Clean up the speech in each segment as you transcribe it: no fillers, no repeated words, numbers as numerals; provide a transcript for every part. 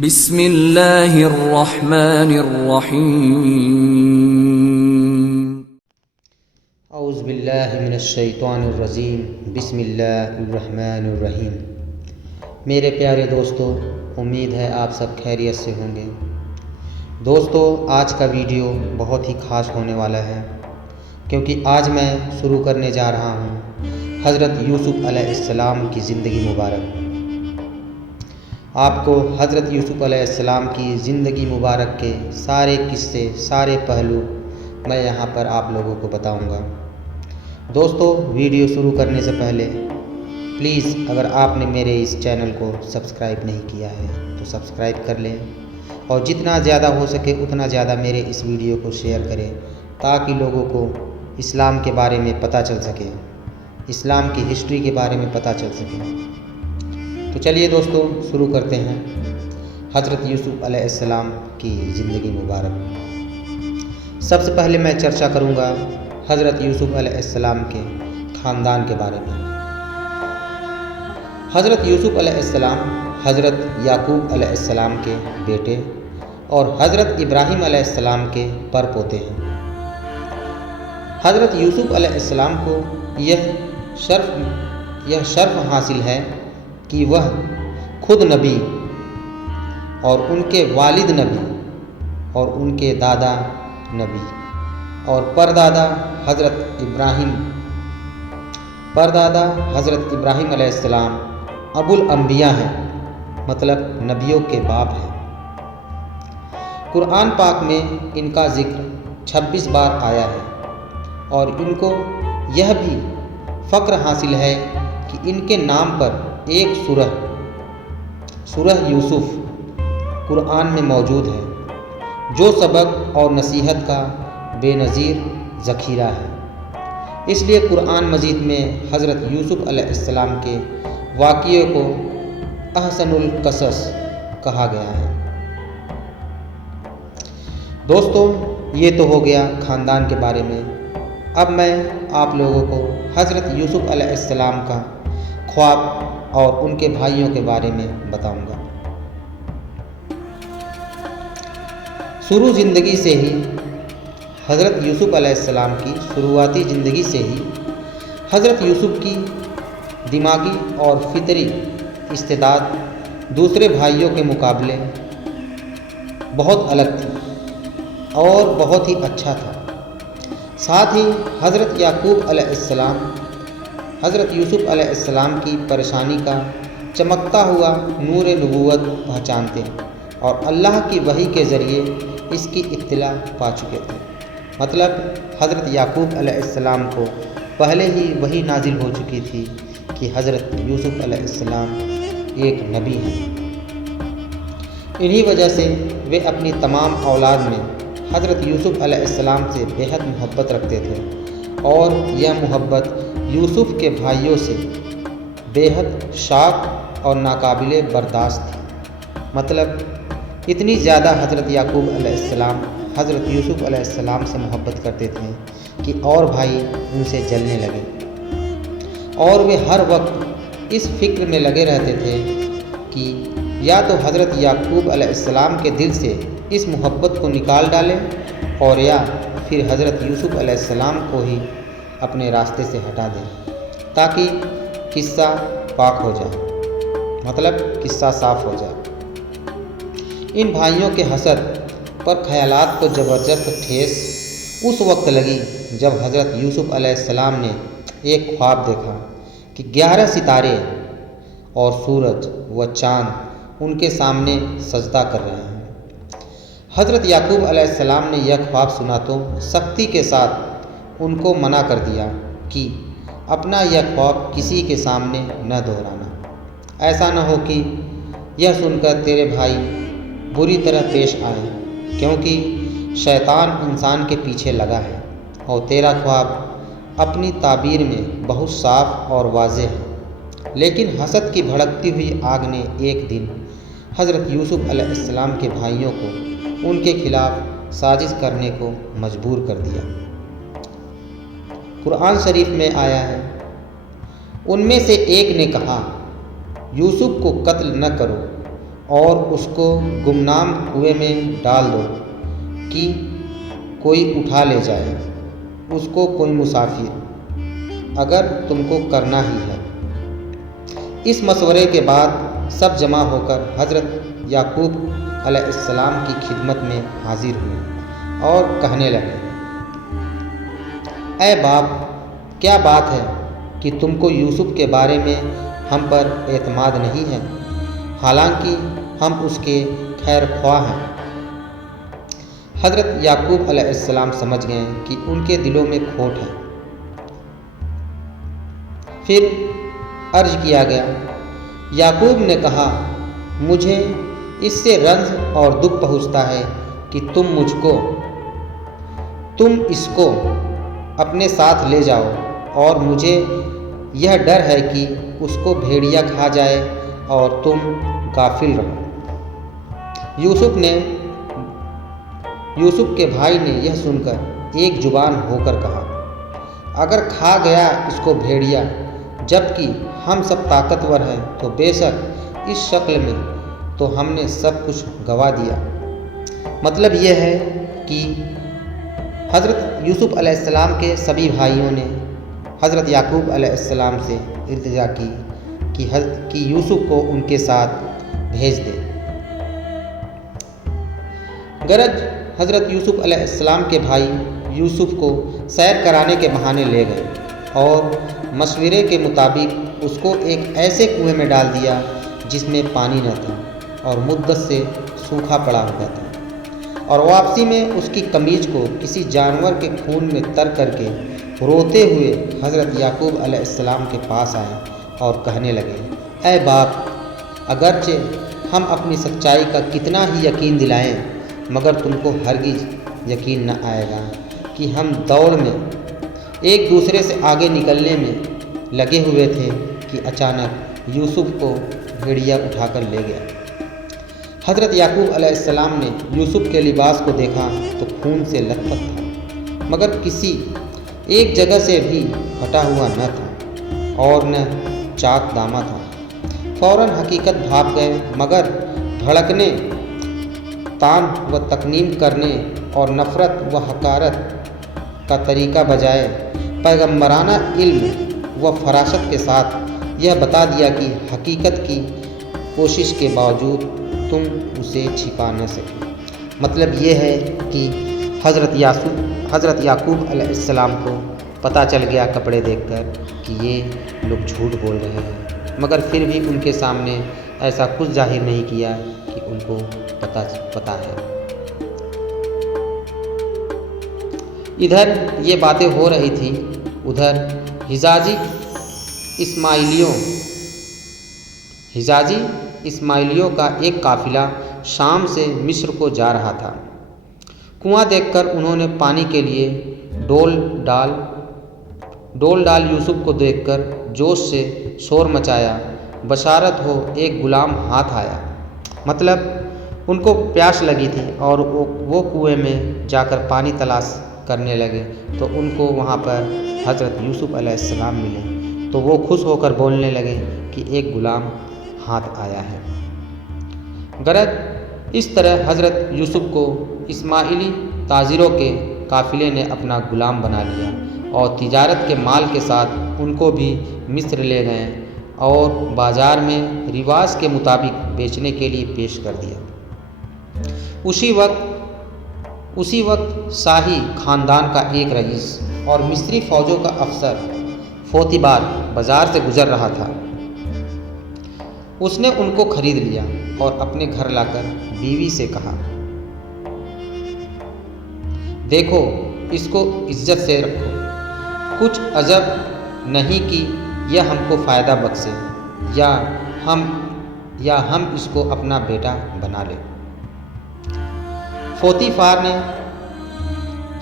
بسم اللہ الرحمن الرحیم اعوذ باللہ من الشیطان الرجیم بسم اللہ الرحمن الرحیم۔ میرے پیارے دوستو، امید ہے آپ سب خیریت سے ہوں گے۔ دوستو، آج کا ویڈیو بہت ہی خاص ہونے والا ہے، کیونکہ آج میں شروع کرنے جا رہا ہوں حضرت یوسف علیہ السلام کی زندگی مبارک۔ آپ کو حضرت یوسف علیہ السلام کی زندگی مبارک کے سارے قصے، سارے پہلو میں یہاں پر آپ لوگوں کو بتاؤں گا۔ دوستو، ویڈیو شروع کرنے سے پہلے پلیز اگر آپ نے میرے اس چینل کو سبسکرائب نہیں کیا ہے تو سبسکرائب کر لیں، اور جتنا زیادہ ہو سکے اتنا زیادہ میرے اس ویڈیو کو شیئر کریں، تاکہ لوگوں کو اسلام کے بارے میں پتہ چل سکے، اسلام کی ہسٹری کے بارے میں پتہ چل سکے۔ تو چلیے دوستو، شروع کرتے ہیں حضرت یوسف علیہ السلام کی زندگی مبارک۔ سب سے پہلے میں چرچا کروں گا حضرت یوسف علیہ السلام کے خاندان کے بارے میں۔ حضرت یوسف علیہ السلام حضرت یعقوب علیہ السلام کے بیٹے اور حضرت ابراہیم علیہ السلام کے پر پوتے ہیں۔ حضرت یوسف علیہ السلام کو یہ شرف حاصل ہے کہ وہ خود نبی اور ان کے والد نبی اور ان کے دادا نبی اور پردادا حضرت ابراہیم علیہ السلام ابو الانبیاء ہیں، مطلب نبیوں کے باپ ہیں۔ قرآن پاک میں ان کا ذکر 26 بار آیا ہے، اور ان کو یہ بھی فخر حاصل ہے کہ ان کے نام پر ایک سورہ یوسف قرآن میں موجود ہے، جو سبق اور نصیحت کا بے نظیر ذخیرہ ہے۔ اس لیے قرآن مجید میں حضرت یوسف علیہ السلام کے واقعے کو احسن القصص کہا گیا ہے۔ دوستو، یہ تو ہو گیا خاندان کے بارے میں۔ اب میں آپ لوگوں کو حضرت یوسف علیہ السلام کا خواب اور ان کے بھائیوں کے بارے میں بتاؤں گا۔ شروع زندگی سے ہی حضرت یوسف علیہ السلام کی شروعاتی زندگی سے ہی حضرت یوسف کی دماغی اور فطری استعداد دوسرے بھائیوں کے مقابلے بہت الگ تھی اور بہت ہی اچھا تھا۔ ساتھ ہی حضرت یعقوب علیہ السلام حضرت یوسف علیہ السلام کی پریشانی کا چمکتا ہوا نور نبوت پہچانتے اور اللہ کی وحی کے ذریعے اس کی اطلاع پا چکے تھے۔ مطلب حضرت یعقوب علیہ السلام کو پہلے ہی وحی نازل ہو چکی تھی کہ حضرت یوسف علیہ السلام ایک نبی ہیں۔ انہی وجہ سے وہ اپنی تمام اولاد میں حضرت یوسف علیہ السلام سے بےحد محبت رکھتے تھے، اور یہ محبت یوسف کے بھائیوں سے بےحد شاق اور ناقابل برداشت تھی۔ مطلب اتنی زیادہ حضرت یعقوب علیہ السلام حضرت یوسف علیہ السلام سے محبت کرتے تھے کہ اور بھائی ان سے جلنے لگے، اور وہ ہر وقت اس فکر میں لگے رہتے تھے کہ یا تو حضرت یعقوب علیہ السلام کے دل سے اس محبت کو نکال ڈالیں، اور یا پھر حضرت یوسف علیہ السلام کو ہی اپنے راستے سے ہٹا دیں، تاکہ قصہ پاک ہو جائے، مطلب قصہ صاف ہو جائے۔ ان بھائیوں کے حسد پر خیالات کو زبردست ٹھیس اس وقت لگی جب حضرت یوسف علیہ السلام نے ایک خواب دیکھا کہ 11 ستارے اور سورج و چاند ان کے سامنے سجدہ کر رہے ہیں۔ حضرت یعقوب علیہ السلام نے یہ خواب سنا تو سختی کے ساتھ ان کو منع کر دیا کہ اپنا یہ خواب کسی کے سامنے نہ دہرانا، ایسا نہ ہو کہ یہ سن کر تیرے بھائی بری طرح پیش آئیں، کیونکہ شیطان انسان کے پیچھے لگا ہے، اور تیرا خواب اپنی تعبیر میں بہت صاف اور واضح ہے۔ لیکن حسد کی بھڑکتی ہوئی آگ نے ایک دن حضرت یوسف علیہ السلام کے بھائیوں کو ان کے خلاف سازش کرنے کو مجبور کر دیا۔ قرآن شریف میں آیا ہے، ان میں سے ایک نے کہا، یوسف کو قتل نہ کرو، اور اس کو گمنام کنویں میں ڈال دو کہ کوئی اٹھا لے جائے اس کو کوئی مسافر، اگر تم کو کرنا ہی ہے۔ اس مشورے کے بعد سب جمع ہو کر حضرت یعقوب علیہ السلام کی خدمت میں حاضر ہوئے اور کہنے لگے، اے باپ، کیا بات ہے کہ تم کو یوسف کے بارے میں ہم پر اعتماد نہیں ہے، حالانکہ ہم اس کے خیر خواہ ہیں۔ حضرت یعقوب علیہ السلام سمجھ گئے کہ ان کے دلوں میں کھوٹ ہے۔ پھر عرض کیا گیا۔ یعقوب نے کہا، مجھے اس سے رنج اور دکھ پہنچتا ہے کہ تم اس کو اپنے ساتھ لے جاؤ، اور مجھے یہ ڈر ہے کہ اس کو بھیڑیا کھا جائے اور تم غافل رہو۔ یوسف کے بھائی نے یہ سن کر ایک زبان ہو کر کہا، اگر کھا گیا اس کو بھیڑیا جبکہ ہم سب طاقتور ہیں تو بے شک اس شکل میں تو ہم نے سب کچھ گنوا دیا۔ مطلب یہ ہے کہ حضرت یوسف علیہ السلام کے سبھی بھائیوں نے حضرت یعقوب علیہ السلام سے التجا کی کہ یوسف کو ان کے ساتھ بھیج دے۔ غرض حضرت یوسف علیہ السلام کے بھائی یوسف کو سیر کرانے کے بہانے لے گئے اور مشورے کے مطابق اس کو ایک ایسے کنویں میں ڈال دیا جس میں پانی نہ تھا اور مدت سے سوکھا پڑا ہوا تھا، اور واپسی میں اس کی قمیض کو کسی جانور کے خون میں تر کر کے روتے ہوئے حضرت یعقوب علیہ السلام کے پاس آئے اور کہنے لگے، اے باپ، اگرچہ ہم اپنی سچائی کا کتنا ہی یقین دلائیں مگر تم کو ہرگز یقین نہ آئے گا کہ ہم دوڑ میں ایک دوسرے سے آگے نکلنے میں لگے ہوئے تھے کہ اچانک یوسف کو بھیڑیا اٹھا کر لے گیا۔ حضرت یعقوب علیہ السلام نے یوسف کے لباس کو دیکھا تو خون سے لت پت تھا، مگر کسی ایک جگہ سے بھی پھٹا ہوا نہ تھا اور نہ چاک دامہ تھا۔ فوراً حقیقت بھاپ گئے، مگر بھڑکنے، تان و تکنیم کرنے اور نفرت و حقارت کا طریقہ بجائے پیغمبرانہ علم و فراست کے ساتھ یہ بتا دیا کہ حقیقت کی کوشش کے باوجود تم اسے چھپا نہ سکے۔ مطلب یہ ہے کہ حضرت یعقوب علیہ السلام کو پتہ چل گیا کپڑے دیکھ کر کہ یہ لوگ جھوٹ بول رہے ہیں، مگر پھر بھی ان کے سامنے ایسا کچھ ظاہر نہیں کیا کہ ان کو پتہ ہے۔ ادھر یہ باتیں ہو رہی تھی، ادھر حجازی اسماعیلیوں کا ایک قافلہ شام سے مصر کو جا رہا تھا۔ کنواں دیکھ کر انہوں نے پانی کے لیے ڈول ڈال یوسف کو دیکھ کر جوش سے شور مچایا، بشارت ہو ایک غلام ہاتھ آیا۔ مطلب ان کو پیاس لگی تھی اور وہ کنویں میں جا کر پانی تلاش کرنے لگے تو ان کو وہاں پر حضرت یوسف علیہ السلام ملے تو وہ خوش ہو کر بولنے لگے کہ ایک غلام ہاتھ آیا ہے۔ غرض اس طرح حضرت یوسف کو اسماعیلی تاجروں کے قافلے نے اپنا غلام بنا لیا اور تجارت کے مال کے ساتھ ان کو بھی مصر لے گئے اور بازار میں رواج کے مطابق بیچنے کے لیے پیش کر دیا۔ اسی وقت شاہی خاندان کا ایک رئیس اور مصری فوجوں کا افسر فوتیبار بازار سے گزر رہا تھا۔ اس نے ان کو خرید لیا اور اپنے گھر لا کر بیوی سے کہا، دیکھو اس کو عزت سے رکھو، کچھ عجب نہیں کہ یہ ہم کو فائدہ بخشے یا ہم اس کو اپنا بیٹا بنا لیں۔ فوتیفار نے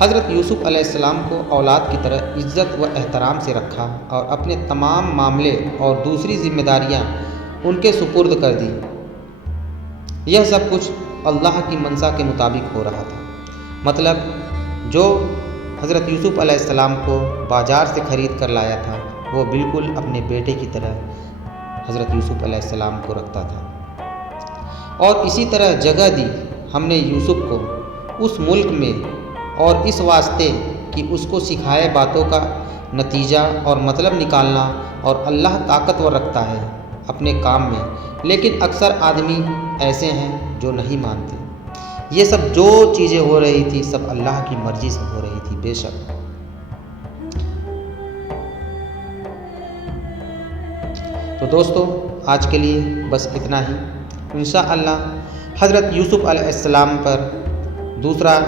حضرت یوسف علیہ السلام کو اولاد کی طرح عزت و احترام سے رکھا اور اپنے تمام معاملے اور دوسری ذمہ داریاں ان کے سپرد کر دی۔ یہ سب کچھ اللہ کی منشا کے مطابق ہو رہا تھا۔ مطلب جو حضرت یوسف علیہ السلام کو بازار سے خرید کر لایا تھا وہ بالکل اپنے بیٹے کی طرح حضرت یوسف علیہ السلام کو رکھتا تھا اور اسی طرح جگہ دی ہم نے یوسف کو اس ملک میں، اور اس واسطے کہ اس کو سکھائے باتوں کا نتیجہ اور مطلب نکالنا، اور اللہ طاقتور رکھتا ہے اپنے کام میں، لیکن اکثر آدمی ایسے ہیں جو نہیں مانتے۔ یہ سب جو چیزیں ہو رہی تھی سب اللہ کی مرضی سے ہو رہی تھی بے شک۔ تو دوستو آج کے لیے بس اتنا ہی، انشاءاللہ حضرت یوسف علیہ السلام پر دوسرا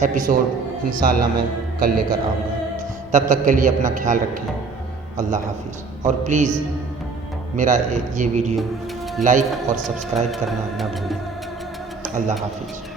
ایپیسوڈ انشاءاللہ میں کل لے کر آؤں گا۔ تب تک کے لیے اپنا خیال رکھیں، اللہ حافظ، اور پلیز میرا یہ ویڈیو لائک اور سبسکرائب کرنا نہ بھولیں۔ اللہ حافظ۔